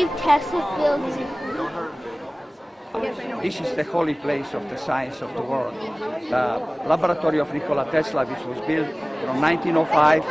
believe Tesla built it? This is the holy place of the science of the world. The laboratory of Nikola Tesla, which was built from 1905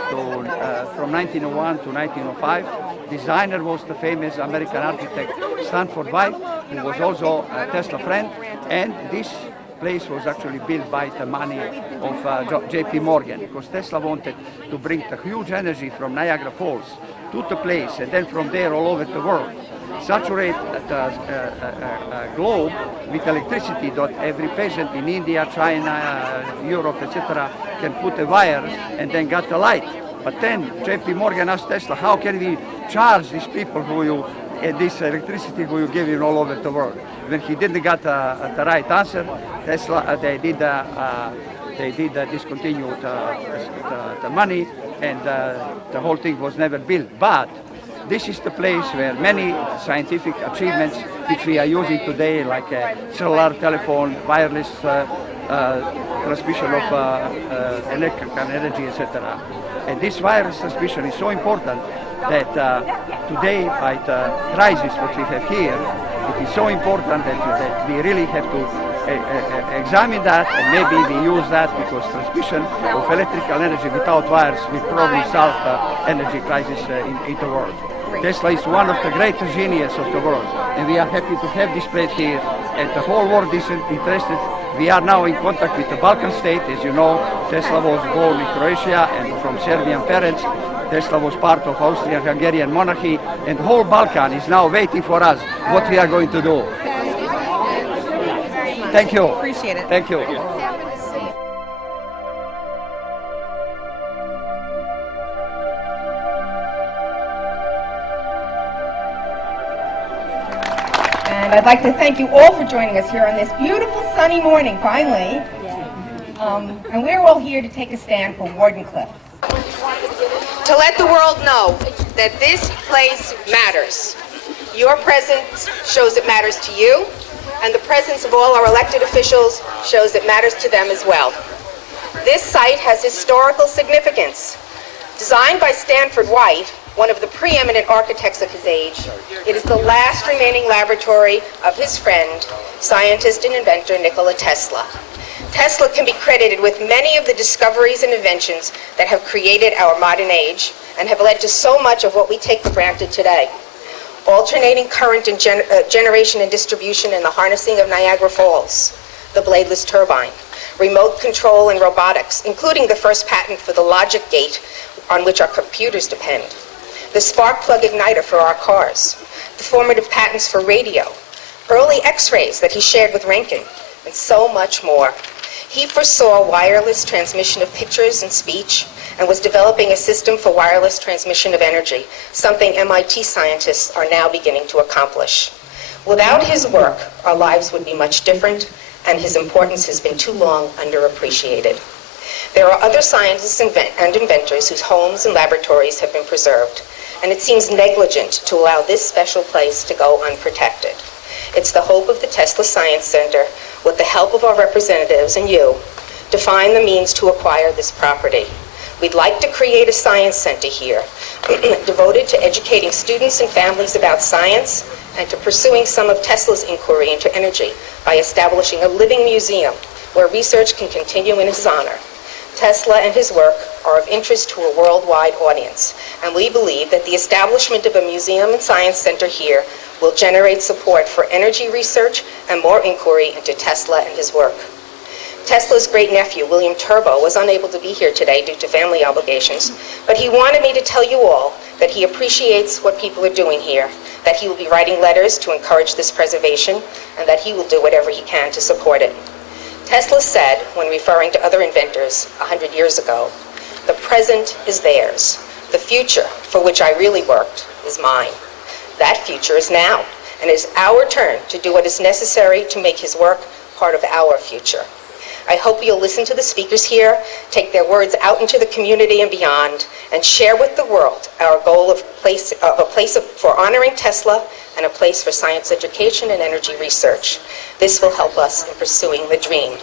from 1901 to 1905. Designer was the famous American architect Stanford White, who was also a Tesla friend. And this place was actually built by the money of J.P. Morgan, because Tesla wanted to bring the huge energy from Niagara Falls to the place, and then from there all over the world. Saturate the globe with electricity that every peasant in India, China, Europe, etc. can put a wire and then get the light. But then J.P. Morgan asked Tesla, how can we charge these people this electricity who you give in all over the world? When he didn't get the right answer, Tesla they did discontinue the money, and the whole thing was never built. But this is the place where many scientific achievements which we are using today, like cellular telephone, wireless transmission of electrical energy, etc. And this wireless transmission is so important that today, by the crisis that we have here, it is so important that we really have to examine that, and maybe we use that, because transmission of electrical energy without wires will probably solve the energy crisis in the world. Tesla is one of the greatest geniuses of the world, and we are happy to have this place here, and the whole world is interested. We are now in contact with the Balkan state. As you know, Tesla was born in Croatia and from Serbian parents. Tesla was part of Austrian-Hungarian monarchy, and the whole Balkan is now waiting for us, what we are going to do. Thank you. Appreciate it. Thank you. And I'd like to thank you all for joining us here on this beautiful sunny morning, finally. And we're all here to take a stand for Wardenclyffe. To let the world know that this place matters. Your presence shows it matters to you, and the presence of all our elected officials shows it matters to them as well. This site has historical significance. Designed by Stanford White, one of the preeminent architects of his age, it is the last remaining laboratory of his friend, scientist and inventor Nikola Tesla. Tesla can be credited with many of the discoveries and inventions that have created our modern age and have led to so much of what we take for granted today. Alternating current and generation and distribution in the harnessing of Niagara Falls, the bladeless turbine, remote control and robotics, including the first patent for the logic gate on which our computers depend, the spark plug igniter for our cars, the formative patents for radio, early X-rays that he shared with Rankin, and so much more. He foresaw wireless transmission of pictures and speech, and was developing a system for wireless transmission of energy, something MIT scientists are now beginning to accomplish. Without his work, our lives would be much different, and his importance has been too long underappreciated. There are other scientists and inventors whose homes and laboratories have been preserved, and it seems negligent to allow this special place to go unprotected. It's the hope of the Tesla Science Center, with the help of our representatives and you, to find the means to acquire this property. We'd like to create a science center here, devoted to educating students and families about science and to pursuing some of Tesla's inquiry into energy by establishing a living museum where research can continue in his honor. Tesla and his work are of interest to a worldwide audience, and we believe that the establishment of a museum and science center here will generate support for energy research and more inquiry into Tesla and his work. Tesla's great-nephew, William Turbo, was unable to be here today due to family obligations, but he wanted me to tell you all that he appreciates what people are doing here, that he will be writing letters to encourage this preservation, and that he will do whatever he can to support it. Tesla said, when referring to other inventors 100 years ago, "The present is theirs. The future, for which I really worked, is mine." That future is now, and it is our turn to do what is necessary to make his work part of our future. I hope you'll listen to the speakers here, take their words out into the community and beyond, and share with the world our goal of a place for honoring Tesla and a place for science education and energy research. This will help us in pursuing the dream.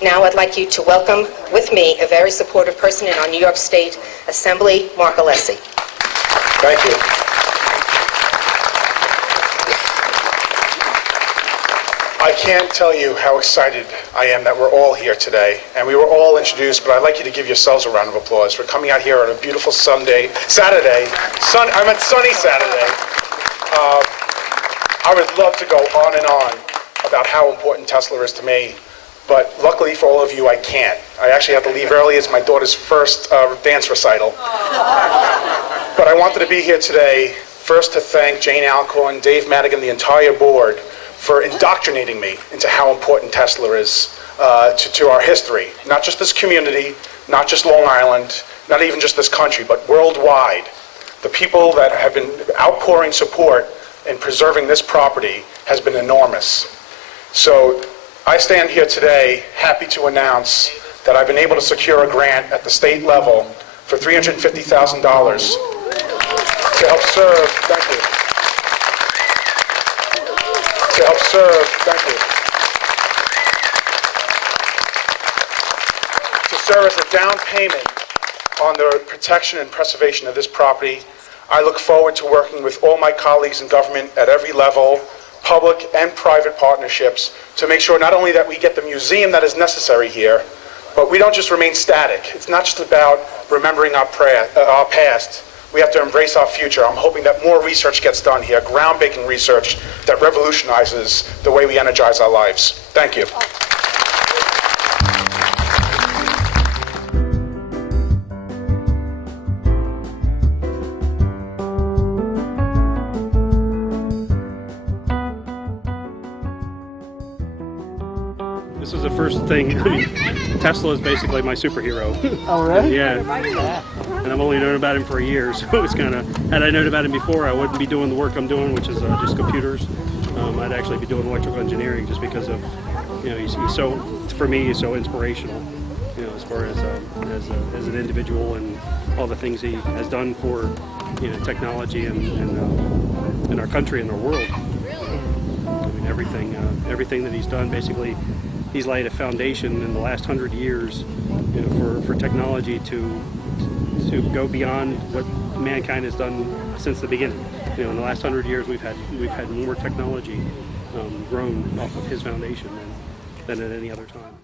Now I'd like you to welcome with me a very supportive person in our New York State Assembly, Mark Alessi. Thank you. I can't tell you how excited I am that we're all here today. And we were all introduced, but I'd like you to give yourselves a round of applause for coming out here on a beautiful Saturday. I meant sunny Saturday. I would love to go on and on about how important Tesla is to me, but luckily for all of you, I can't. I actually have to leave early. It's my daughter's first dance recital. But I wanted to be here today first to thank Jane Alcorn, Dave Madigan, the entire board for indoctrinating me into how important Tesla is to our history. Not just this community, not just Long Island, not even just this country, but worldwide. The people that have been outpouring support in preserving this property has been enormous. So I stand here today happy to announce that I've been able to secure a grant at the state level for $350,000 to help serve, thank you, to help serve, thank you, to serve as a down payment on the protection and preservation of this property. I look forward to working with all my colleagues in government at every level, public and private partnerships, to make sure not only that we get the museum that is necessary here, but we don't just remain static. It's not just about remembering our past. We have to embrace our future. I'm hoping that more research gets done here, groundbreaking research that revolutionizes the way we energize our lives. Thank you. This is the first thing. Tesla is basically my superhero. Oh, really? Yeah. And I've only known about him for a year, so it's kind of, had I known about him before, I wouldn't be doing the work I'm doing, which is just computers. I'd actually be doing electrical engineering just because of, you know, he's so, for me, he's so inspirational, you know, as far as an individual and all the things he has done for, you know, technology and our country and our world. I mean, everything that he's done, basically, he's laid a foundation in the last 100 years, you know, for technology to go beyond what mankind has done since the beginning. You know, in the last 100 years, we've had more technology grown off of his foundation than at any other time.